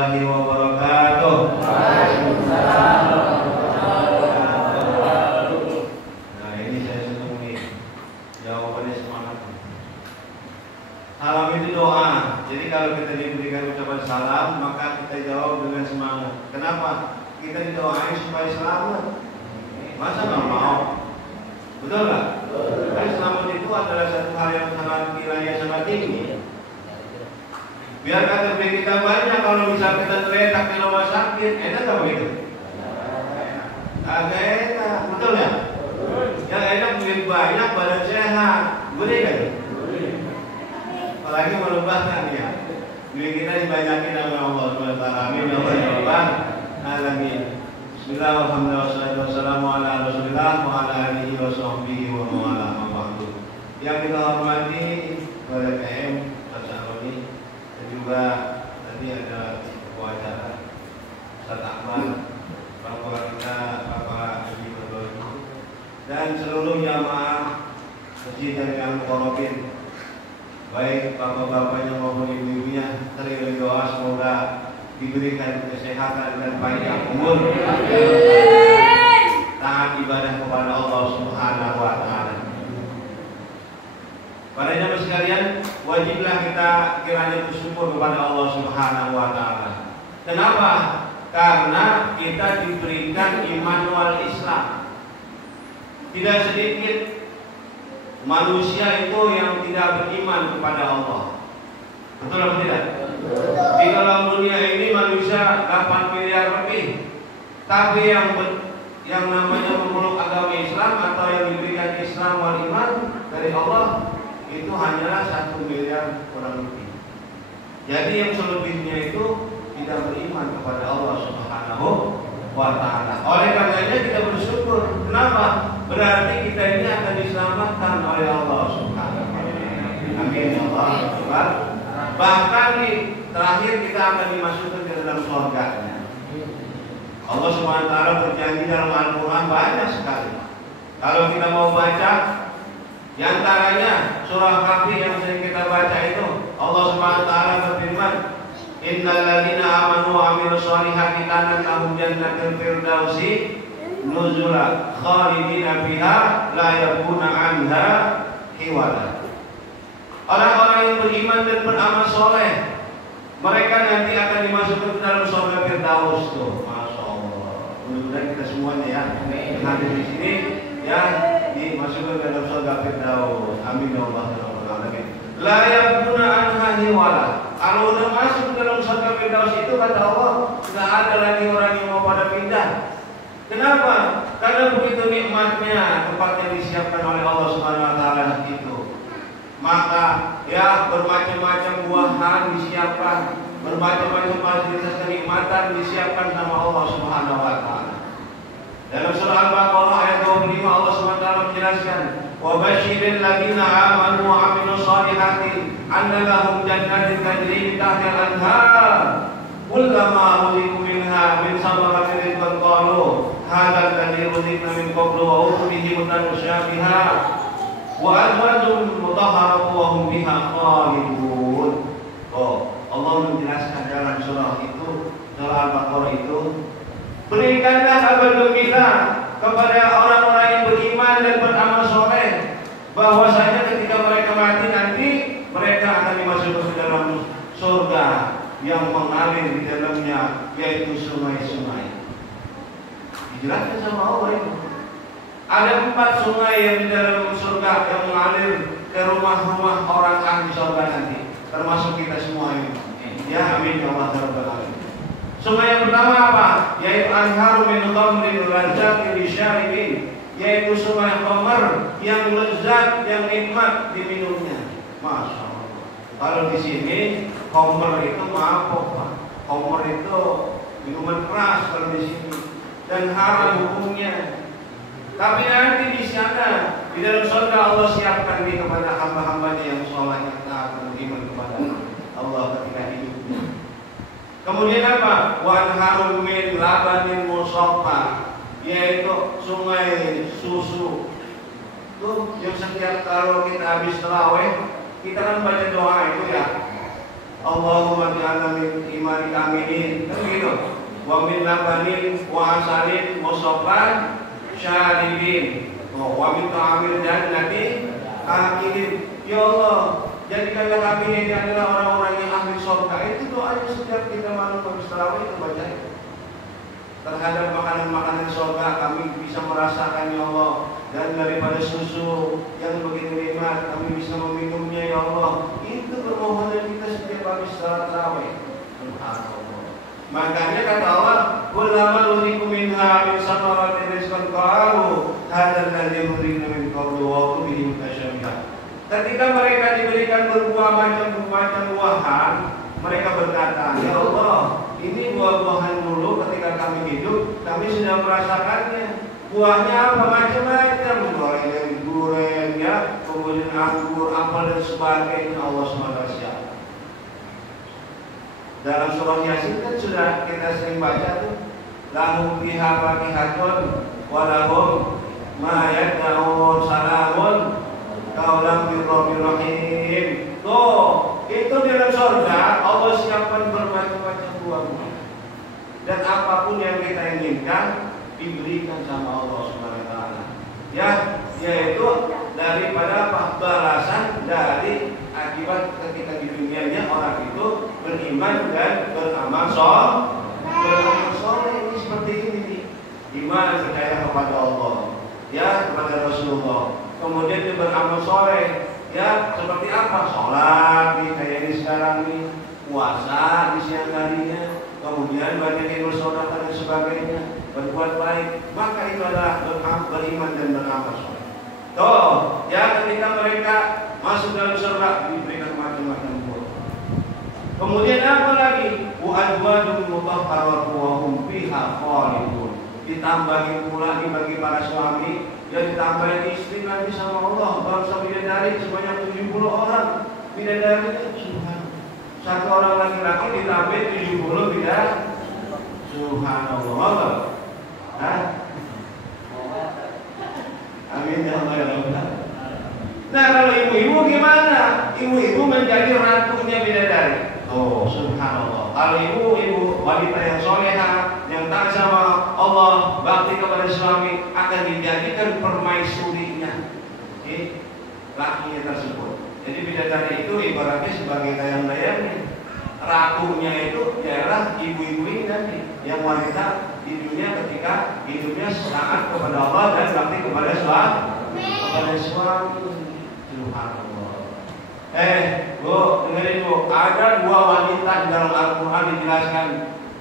warahmatullahi wabarakatuh. Waalaikumsalam. Nah, ini saya senang nih. Jawabannya semangat. Salam itu doa. Jadi kalau kita diberikan ucapan salam, maka kita jawab dengan semangat. Kenapa? Kita didoain supaya selamat. Masa nggak mau? Betul nggak? Karena selamat itu adalah satu hal yang sangat nilainya sangat tinggi. Biar KTP kita banyak, kalau bisa kita terletak di rumah sakit, enak nggak begitu? Agak enak, betul nggak? Yang enak duit banyak, badan sehat, boleh kan? Apalagi melupakan ya. Duit kita dibanyakin sama Allah SWT. Amin ya Allah. Alamin. Bismillah, alhamdulillah, wassalatu wassalamu ala rasulillah wa ala alihi wa sahbihi wa mawala ma'ba'du. Yang kita hormati kepada PM Mas Aroni, dan juga tadi ada acara Ustaz Akbar, bapak kita, bapak Haji Berdoa, dan seluruh jamaah masjid yang mukarrabin, baik bapak-bapaknya maupun ibu-ibunya, sering berdoa semoga diberikan kesehatan dan panjang umur, taat ibadah kepada Allah Subhanahu wa Ta'ala. Para jamaah sekalian, wajiblah kita kiranya bersyukur kepada Allah Subhanahu wa Ta'ala. Kenapa? Karena kita diberikan iman wal Islam. Tidak sedikit manusia itu yang tidak beriman kepada Allah. Betul atau tidak? Di dalam dunia ini manusia 8 miliar lebih, tapi yang namanya memeluk agama Islam atau yang diberikan Islam wal iman dari Allah itu hanyalah 1 miliar kurang lebih. Jadi yang selebihnya itu tidak beriman kepada Allah Subhanahu wa Ta'ala. Oleh karenanya kita bersyukur. Kenapa? Berarti kita ini akan diselamatkan oleh Allah Subhanahu wa Ta'ala. Amin ya Allah. Bahkan di terakhir kita akan dimasukkan ke dalam surga-Nya. Allah Subhanahu wa Ta'ala berjanji dalam Al-Quran banyak sekali. Kalau kita mau baca, di antaranya surah Kahfi yang sering kita baca itu, Allah Subhanahu wa Ta'ala berfirman, Innal ladzina amanu wa amilus solihati kanat lahum jannatul firdausi nuzula khalidina fiha la yabghuna anha hiwala. Orang-orang yang beriman dan beramal soleh, mereka nanti akan dimasukkan ke dalam surga Firdaus tuh. Masya Allah. Mudah-mudahan kita semuanya ya yang hadir di sini ya dimasukkan ke dalam surga Firdaus. Amin ya Allah. La yabghuna anha hiwala. Kalau udah masuk ke dalam surga Firdaus itu kata Allah, nggak ada lagi orang yang mau pada pindah. Kenapa? Karena begitu nikmatnya tempat yang disiapkan oleh Allah Subhanahu wa Ta'ala itu. Maka ya bermacam-macam buahan disiapkan, bermacam-macam fasilitas kenikmatan disiapkan sama Allah Subhanahu wa Ta'ala. Dalam surah Al-Baqarah ayat 25 Allah Subhanahu wa Ta'ala menjelaskan, wa basyiril ladzina amanu wa amilus solihati anna lahum jannatin tajri min tahtiha al-anhar kullama ruziqu minha min samaratin rizqan qalu hadzal ladzi ruziqna min qablu wa hum bihi mutasyabiha wa azwajun mutahharatu wa hum biha khalidun. Oh, Allah menjelaskan dalam surah itu, surah Al-Baqarah itu, berikanlah kabar gembira kepada orang-orang yang beriman dan beramal soleh bahwasanya ketika mereka mati nanti mereka akan dimasukkan ke dalam surga yang mengalir di dalamnya yaitu sungai-sungai. Dijelaskan sama Allah itu. Ada 4 sungai yang di dalam surga yang mengalir ke rumah-rumah orang ahli surga nanti, termasuk kita semua ini. Ya amin ya Allah rabbal alamin. Sungai yang pertama apa? Yaitu anharu min khamrin lazzatin lisyaribin, yaitu sungai khamr yang lezat, yang nikmat diminumnya. Masya Allah. Kalau di sini khamr itu mabuk, Pak. Khamr itu minuman keras kalau di sini dan haram hukumnya. Tapi nanti di sana di dalam surga Allah siapkan ini kepada hamba-hambanya yang saleh yang taat dan beriman kepada Allah ketika hidupnya. Kemudian apa? Wa anharun min labanin musaffa, yaitu sungai susu. Tuh yang setiap kalau kita habis tarawih kita kan baca doa itu ya. Allahumma ja'alna min imani aminin. Kan gitu. Wa min labanin wa asalin musaffan syaribin. Wa min ta'amil jannati akilin. Ya Allah, jadikanlah kami ini adalah orang-orang yang ahli surga. Itu doanya setiap kita malam habis tarawih itu baca. Terhadap makanan-makanan surga kami bisa merasakan ya Allah. Dan daripada susu yang begitu nikmat kami bisa meminumnya ya Allah. Itu permohonan kita setiap habis salat tarawih. Makanya kata Allah, "Kullama nuziqu minha min samaratin rizqan qalu hadzal ladzi nuziqu min qablu wa qulubihim tasyabiha." Ketika mereka diberikan berbuah macam-macam buahan, mereka berkata, "Ya Allah, ini buah-buahan dulu ketika kami hidup, kami sudah merasakannya. Buahnya apa macam-macam, durian, ya, kemudian anggur, apel dan sebagainya." Allah SWT. Dalam surah Yasin kan sudah kita sering baca tuh, lahum fiha fakihatun wa lahum ma yad'un salamun qaulan min rabbir rahim. Tuh, itu di dalam surga Allah siapkan bermacam-macam buah. Dan apapun yang kita inginkan diberikan sama Allah Subhanahu wa taala. Ya, yaitu daripada balasan dari akibat ketika di dunianya orang itu beriman dan beramal soleh. Ini seperti ini nih. Iman percaya kepada Allah, ya, kepada Rasulullah. Kemudian dia beramal soleh, ya, seperti apa? Sholat nih kayak ini sekarang nih, puasa di siang harinya, kemudian banyakin bersedekah dan sebagainya, berbuat baik. Maka itu adalah beriman dan beramal soleh. Tuh, ya, ketika mereka masuk dalam surga diberikan macam-macam buah. Kemudian apa lagi? Wa azwajun mutahharatun wa hum fiha khalidun. Ditambahin pula bagi para suami, ya, ditambahin istri nanti sama Allah. Bangsa bidadari sebanyak 70 orang. Bidadari itu satu orang laki-laki ditambahin 70 bidadari. Subhanallah. Hah? Amin ya Allah ya Allah. Nah, kalau ibu-ibu gimana? Ibu-ibu menjadi ratunya bidadari. Oh, subhanallah. Kalau ibu-ibu wanita yang soleha, yang taat sama Allah, bakti kepada suami, akan dijadikan permaisurinya, lakinya tersebut. Jadi bidadari itu ibaratnya sebagai dayang-dayangnya. Ratunya itu ialah ibu-ibu ini nanti, yang wanita di dunia ketika hidupnya sangat kepada Allah dan bakti kepada suami. Subhanallah. Bu, dengerin Bu, ada dua wanita di dalam Al-Quran dijelaskan.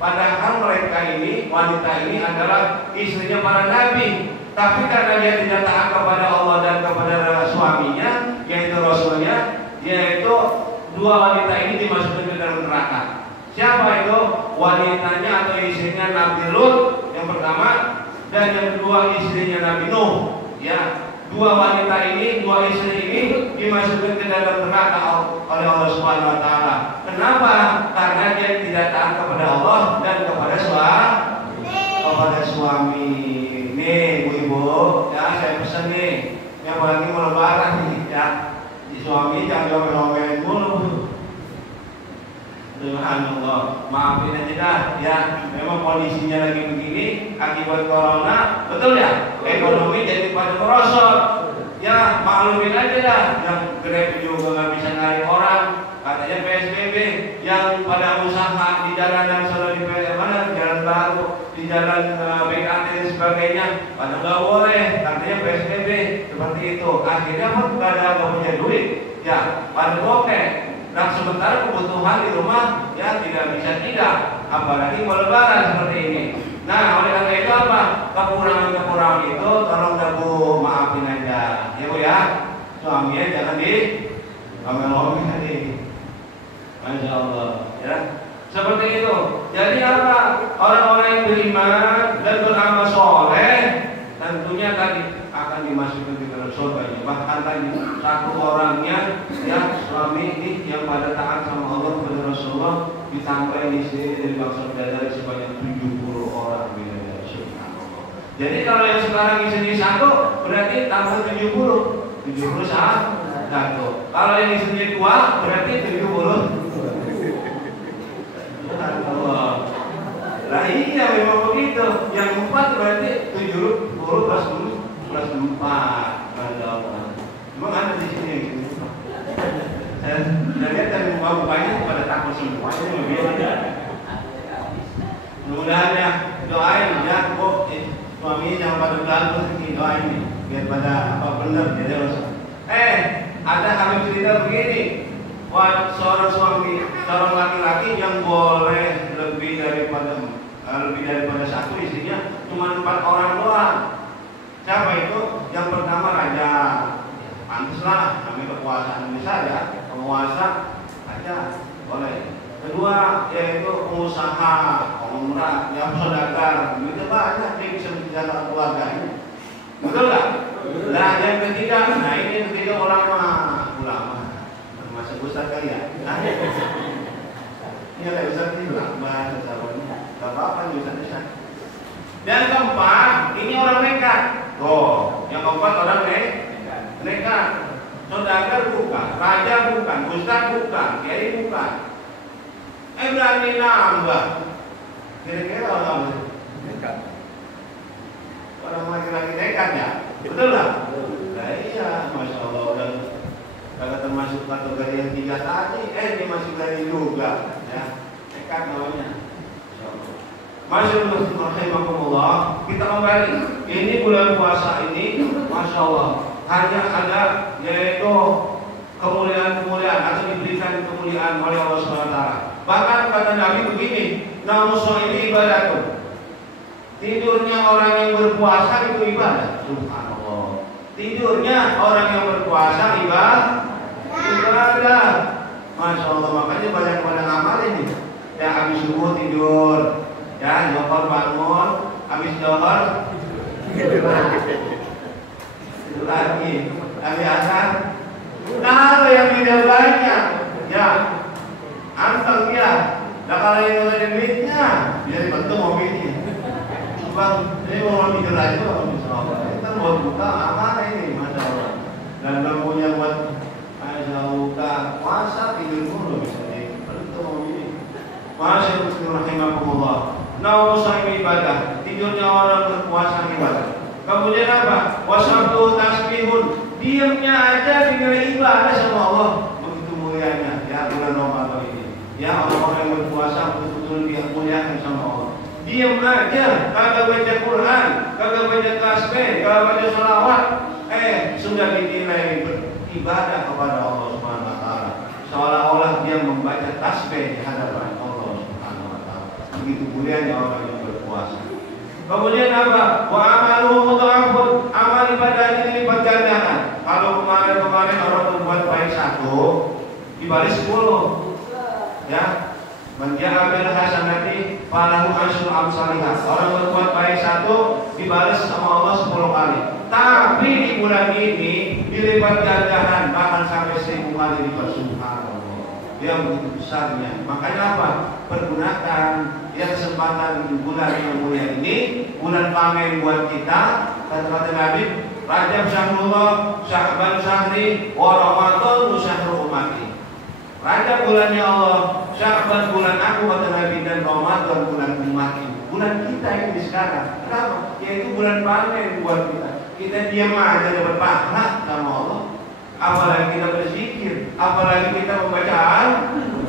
Padahal mereka ini, wanita ini adalah istrinya para nabi. Tapi karena dia tidak taat kepada Allah dan kepada suaminya, yaitu Rasulnya, yaitu dua wanita ini dimasukkan ke dalam neraka. Siapa itu? Wanitanya atau istrinya Nabi Lut yang pertama, dan yang kedua istrinya Nabi Nuh. Ya. Dua wanita ini, dua istri ini dimasukkan ke dalam neraka oleh Allah Subhanahu wa taala. Kenapa? Karena dia tidak taat kepada Allah dan kepada suami. Nih, ibu, ya, saya pesan nih, yang apalagi mau lebaran nih, ya, di suami jangan ngomel-ngomelin mulu. Subhanallah, maafin aja dah, ya. Memang kondisinya lagi begini akibat corona, betul ya? Ekonomi jadi pada merosot. Ya, maklumin aja dah. Yang Grab juga nggak bisa narik orang, katanya PSBB. Yang pada usaha di jalanan selalu di mana, jalan baru, di jalan BKT dan sebagainya, pada nggak boleh, katanya PSBB. Seperti itu. Akhirnya nggak punya duit, ya, pada bokeh. Nah, sementara kebutuhan di rumah, ya, tidak bisa tidak, apalagi mau lebaran seperti ini. Nah, oleh karena itu apa? Kekurangan itu tolong Bu maafin aja, ya Bu ya. Suaminya jangan ngomel-ngomel tadi. Masya Allah, ya. Seperti itu. Jadi apa? Orang-orang yang beriman dan beramal soleh tentunya tadi akan dimasukkan ke dalam surga. Bahkan tadi satu orangnya, ya, suami ini yang pada taat sama Allah kepada Rasulullah ditambahin istri dari bangsa bidadari sebanyak 70 orang bidadari. Subhanallah. Jadi kalau yang sekarang istri satu berarti tambah 70 satu. Kalau yang istri dua berarti 70. Nah iya memang begitu. Yang 4 berarti 70 plus 4. Memang ada di sini yang gitu. Saya lihat dari muka-mukanya pada takut semua. Ini lebih ada. Mudah-mudahan ya doain ya kok suami yang pada belakang ini doain nih biar pada apa benar jadi harus. Ada kami cerita begini. Seorang suami, seorang laki-laki yang boleh lebih daripada satu istrinya cuma 4 orang doang. Siapa itu? Yang pertama raja, pantaslah namanya kekuasaan Indonesia ya, penguasa raja boleh. Kedua yaitu pengusaha, pengusaha yang saudagar, itu banyak yang bisa menjaga keluarganya. Betul nggak? Nah yang ketiga, ini ketiga ulama. Masuk besar kali ya. Ini ada besar ini lah bahasa sahabatnya. Gak apa-apa nih bisa. Dan keempat, ini orang nekat. Yang keempat orang nekat. Saudagar bukan, raja bukan, ustaz bukan, kiai bukan. Berani nambah. Kira-kira orang nekat. Orang laki-laki nekat ya, betul lah. Nah iya, masya Allah udah. Kalau termasuk kategori yang 3 tadi, ini masih dari juga, ya, nekat namanya. Masyaallah, kita kembali. Ini bulan puasa ini, masya Allah, hanya ada yaitu kemuliaan atau diberikan kemuliaan oleh Allah SWT. Bahkan kata Nabi begini, namun ini ibadah tuh. Tidurnya orang yang berpuasa itu ibadah. Subhanallah. Tidurnya orang yang berpuasa ibadah. Masya Allah, makanya banyak amal ini. Ya habis subuh tidur, ya zohor bangun, habis zohor tidur lagi, habis asar. Nah yang tidak banyak, ya anteng ya. Nah kalau yang ada duitnya, dia dibantu mobilnya. Bang, ini mau tidur aja, kita mau buka amal ini, masya Allah. Dan bangunnya buat Jauhkan puasa tidur dulu bisa diperhitung ini. Masyaallah. Nausa ibadah, tidurnya orang berpuasa ibadah. Kemudian apa? Wasabtu tasbihun, diamnya aja dinilai ibadah sama Allah. Begitu mulianya ya bulan Ramadan ini. Ya orang-orang yang berpuasa betul-betul dia muliakan sama Allah. Diam aja, kagak baca Quran, kagak baca tasbih, kagak baca salawat, sudah dinilai ibadah kepada Allah Subhanahu wa taala. Seolah-olah dia membaca tasbih di hadapan Allah Subhanahu wa taala. Begitu mulianya orang yang berpuasa. Kemudian apa? Wa amaluhu mudha'afun. Amal ibadah ini dilipat gandakan. Kalau kemarin orang berbuat baik 1, dibalik 10. Ya. Man ja'a bil hasanati falahu asyru amsalihha. Orang berbuat baik 1 dibalas sama Allah 10 kali. Tapi di bulan ini dilipat gandakan bahkan sampai 1000 kali lipat. Subhanallah. Dia begitu besarnya. Makanya apa? Pergunakan ya kesempatan di bulan yang mulia ini, bulan panen buat kita. Kata Nabi, Rajab syahrullah, Sya'ban syahri, wa Ramadan syahrul ummati. Rajab bulannya Allah, Sya'ban bulan aku kata Nabi, dan Ramadan bulan umat ini. Bulan kita ini sekarang. Kenapa? Yaitu bulan panen buat kita. Kita diam aja dapat pahala sama Allah. Apalagi kita berzikir, apalagi kita membaca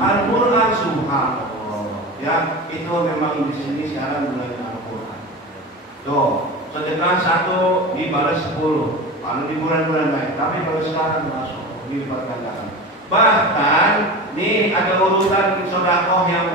Al-Quran. Subhanallah. Ya, itu memang di sini sekarang bulan Al-Quran. Tuh, sedekah 1 dibalas 10. Kalau di bulan-bulan lain, tapi kalau sekarang masuk dilipat gandakan. Bahkan nih ada urutan sedekah yang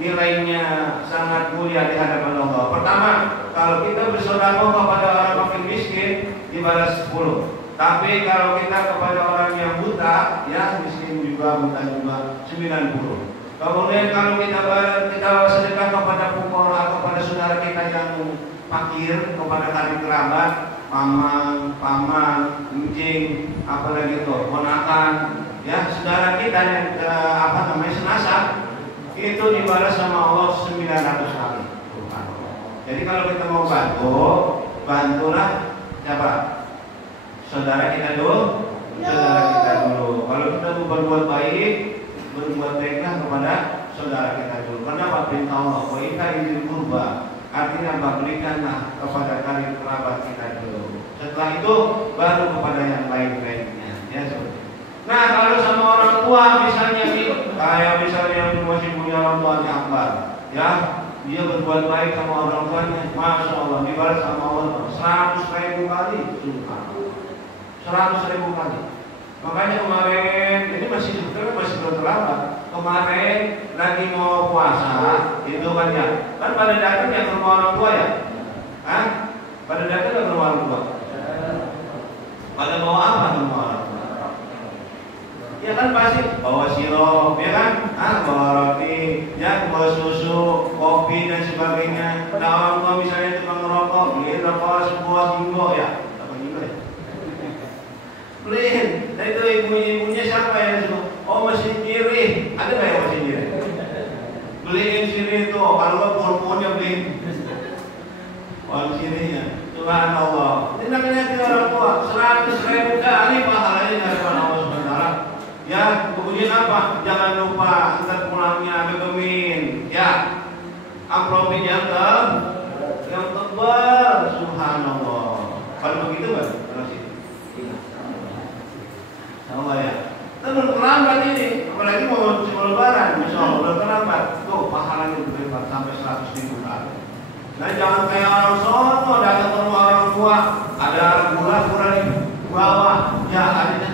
nilainya sangat mulia di hadapan Allah. Pertama, kalau kita bersedekah kepada orang fakir miskin dibalas 10. Tapi kalau kita kepada orang yang buta, ya miskin juga, buta juga 90. Kemudian kalau kita sedekah kepada fuqara, kepada saudara kita yang fakir, kepada karib kerabat, paman, kucing, apalagi itu, ponakan, ya saudara kita yang senasab, itu dibalas sama Allah 900 kali. Jadi kalau kita mau bantulah siapa? Saudara kita dulu. Kalau kita mau berbuat baiklah kepada saudara kita dulu. Kenapa perintah Allah? Wa ita izil kurba, artinya berikanlah kepada karib kerabat kita dulu. Setelah itu baru kepada yang lain-lainnya. Ya, seperti itu. Nah, kalau sama orang tua misalnya nih, kayak misalnya yang masih punya orang tuanya akbar, ya, dia berbuat baik sama orang tuanya, masya Allah, dibalas sama Allah 100.000 kali, 100.000 kali. Makanya kemarin, ini masih sebetulnya masih belum terlambat. Kemarin lagi mau puasa, itu kan ya, kan pada datang yang ke rumah orang tua ya, Hah? Pada datang ke rumah orang tua. Pada bawa apa ke rumah orang tua? Ya kan pasti bawa sirup, ya kan? Bawa roti, ya, bawa susu, kopi dan sebagainya. Nah, orang tua misalnya tukang ngerokok, beliin rokok sebuah singgo ya. Apa singgo ya? Beliin. Nah itu ibunya siapa yang suruh? Oh, mesin kiri. Ada nggak yang mesin kiri? Beliin sini itu. Kalau nggak pohon-pohonnya beliin. Pohon sininya. Subhanallah. Ini namanya orang tua. 100.000 kali pahalanya dari Allah SWT. Ya, kemudian apa? Jangan lupa ntar pulangnya kegemin. Ya, amplopin yang tebal. Subhanallah. Kalau begitu kan? Allah ya. Terus terlambat ini, apalagi mau lebaran, Masya Allah, udah terlambat. Tuh pahalanya berlipat sampai 100.000 kali. Nah jangan kayak orang sono datang ke rumah orang tua, ada gula di bawah, ya ada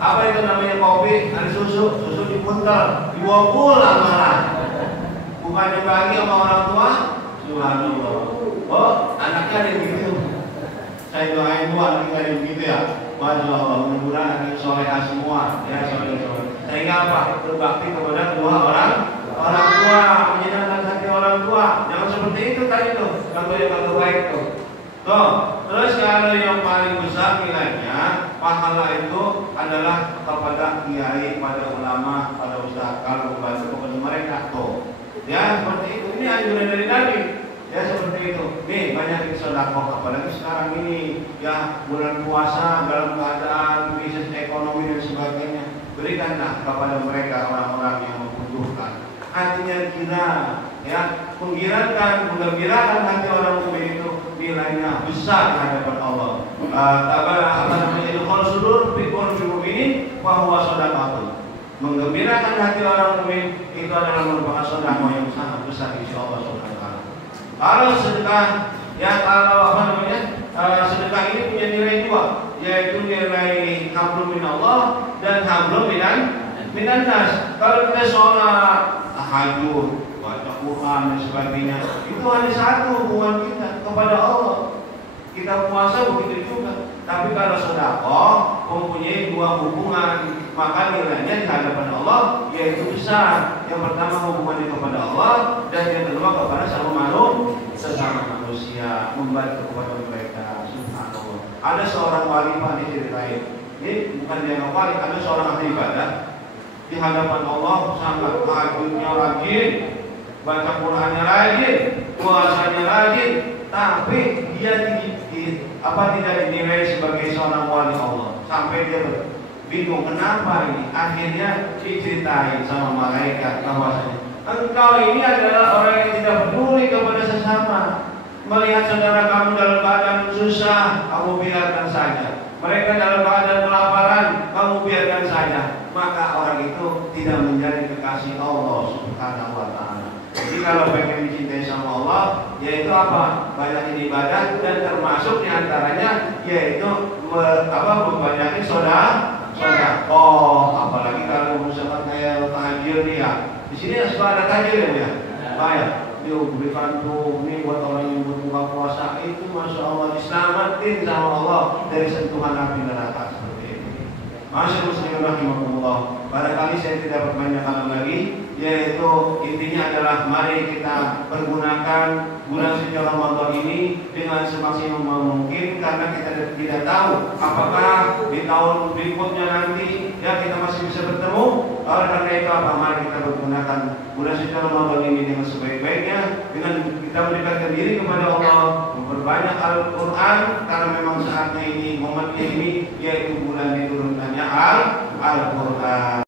apa itu namanya kopi, ada susu dipuntel, dibawa pulang malah. Bukannya bagi sama orang tua, subhanallah. Oh anaknya ada yang begitu. Saya doain tuh anaknya ada yang begitu ya. Masya Allah, mudah-mudahan anak solehah semua, ya soleh-soleh. Sehingga apa? Berbakti kepada kedua orang tua, menyenangkan hati orang tua. Jangan seperti itu tadi tuh, contoh yang baik tuh. Terus kalau yang paling besar nilainya, pahala itu adalah kepada kiai, pada ulama, pada ustaz, kalau membantu kepada mereka tuh. Ya seperti itu. Ini anjuran dari Nabi. Ya seperti itu. Nih banyak sedekah, apalagi sekarang ini ya bulan puasa dalam keadaan krisis ekonomi dan sebagainya. Berikanlah kepada mereka orang-orang yang membutuhkan. Hatinya gila, ya menggembirakan hati orang mukmin itu nilainya besar di hadapan Allah. Apa namanya itu kalau sudur pikul mukminin bahwa sedekah. Menggembirakan hati orang mukmin itu adalah merupakan sedekah yang sangat besar di sisi Allah SWT. Kalau sedekah, ya kalau sedekah ini punya nilai dua, yaitu nilai hablum minallah dan hablum minan nas. Kalau kita sholat, tahajud, baca Quran dan sebagainya, itu hanya satu hubungan kita kepada Allah. Kita puasa begitu juga. Tapi kalau sedekah mempunyai dua hubungan, maka nilainya di hadapan Allah yaitu besar. Yang pertama hubungannya kepada Allah dan yang kedua kepada sesama manusia, membantu kepada mereka. Subhanallah. Ada seorang wali Pak diceritain. Ini bukan dia wali, ada seorang ahli ibadah di hadapan Allah sangat tahajudnya rajin, baca Qur'annya rajin, puasanya rajin, tapi dia tidak dinilai sebagai seorang wali Allah. Sampai dia bingung kenapa ini. Akhirnya diceritain sama malaikat bahwasanya engkau ini adalah orang yang tidak peduli kepada sesama. Melihat saudara kamu dalam keadaan susah, kamu biarkan saja. Mereka dalam keadaan kelaparan, kamu biarkan saja. Maka orang itu tidak menjadi kekasih Allah Subhanahu wa ta'ala. Jadi kalau pengen dicintai sama Allah, yaitu apa? Banyakin ibadah dan termasuk diantaranya yaitu membanyakin sedekah. Oh, apalagi kalau misalkan kayak tahajud ya. Di sini suka ada tahajud ya, Pak ya. Dia berikan tuh ini buat orang yang berbuka puasa itu, masya Allah diselamatin sama Allah dari sentuhan api neraka seperti ini. Masya Allah, rahimahullah. Barangkali saya tidak berbanyak lagi, yaitu intinya adalah mari kita pergunakan bulan suci Ramadan ini dengan semaksimal mungkin, karena kita tidak tahu apakah di tahun berikutnya nanti ya kita masih bisa bertemu. Oleh karena itu mari kita pergunakan bulan suci Ramadan ini dengan sebaik-baiknya, dengan kita mendekatkan diri kepada Allah, memperbanyak Al-Quran, karena memang saatnya ini, momennya ini, yaitu bulan diturunkannya Al-Quran.